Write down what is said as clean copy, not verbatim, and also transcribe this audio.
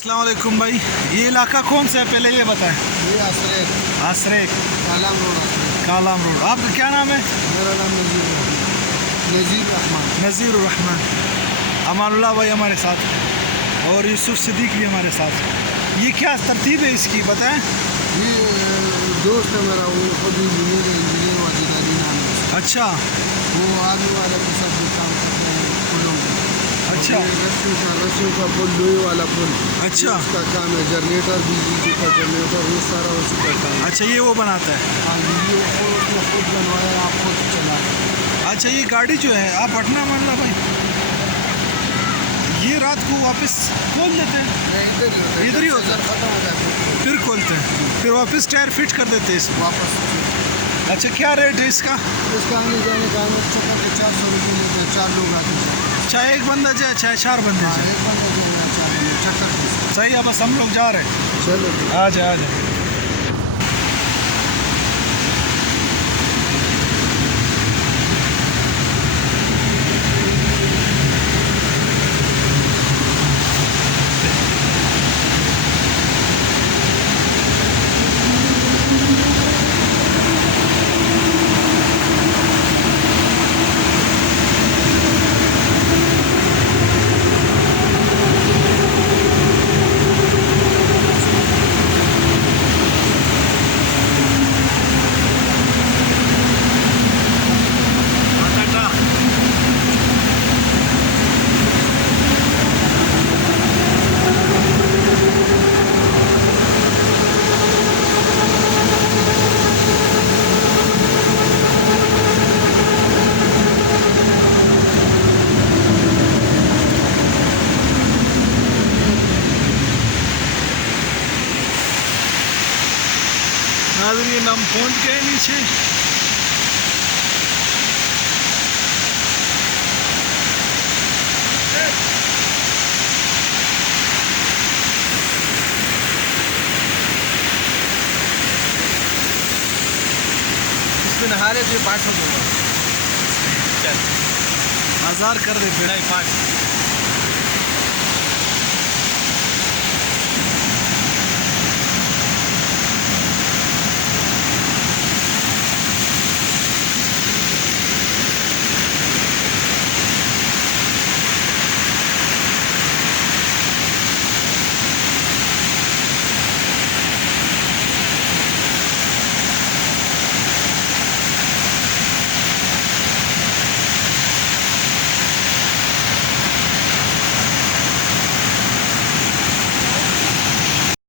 अस्सलाम वालेकुम भाई, ये इलाका कौन सा है पहले ये बताएं। ये आसरेक आसरेक कालाम रोड कालाम रोड। आपका क्या नाम है? मेरा नाम नज़ीर रहमान। नज़ीर रहमान। अमानुल्लाह भाई हमारे साथ और यूसुफ सिद्दीक भी हमारे साथ। ये क्या तरतीब है इसकी बताएं। ये दोस्त है मेरा, वो खुद इंजीनियर वाजिदारी नाम है। अच्छा वो आर्मी वाले के साथ भी काम करते हैं पुलों में। अच्छा रस्सियों का पुल, लोहे वाला पुल। अच्छा उसका काम है। जनरेटर, बिजली का जनरेटर, ये सारा उसी का काम है। अच्छा, ये वो बनाता है। हाँ, ये उसने खुद बनवाया, आप खुद चला। अच्छा, ये गाड़ी जो है आप पटना मानला भाई, ये रात को वापस खोल देते हैं। इधर ही होता है, खत्म हो जाता है फिर खोलते हैं, फिर वापस टायर फिट कर देते हैं इसमें। वापस। अच्छा, क्या रेट है इसका? इसका आने जाने का चक्कर के 400 रुपये लेते हैं। 4 लोग आते हैं। चाहे एक बंदा जाए चाहे 4 बंदे हाँ, जाए। एक बंदा जाएगा 4 बंदे चक्कर के। सही है, बस हम लोग जा रहे हैं। चलो आ जाए आ जाए। नाज़रीन, हम पहुंच गए नीचे। इसमें नहा रहे थे 500 दूंगा। चल 1000 कर दे फिर। नहीं 5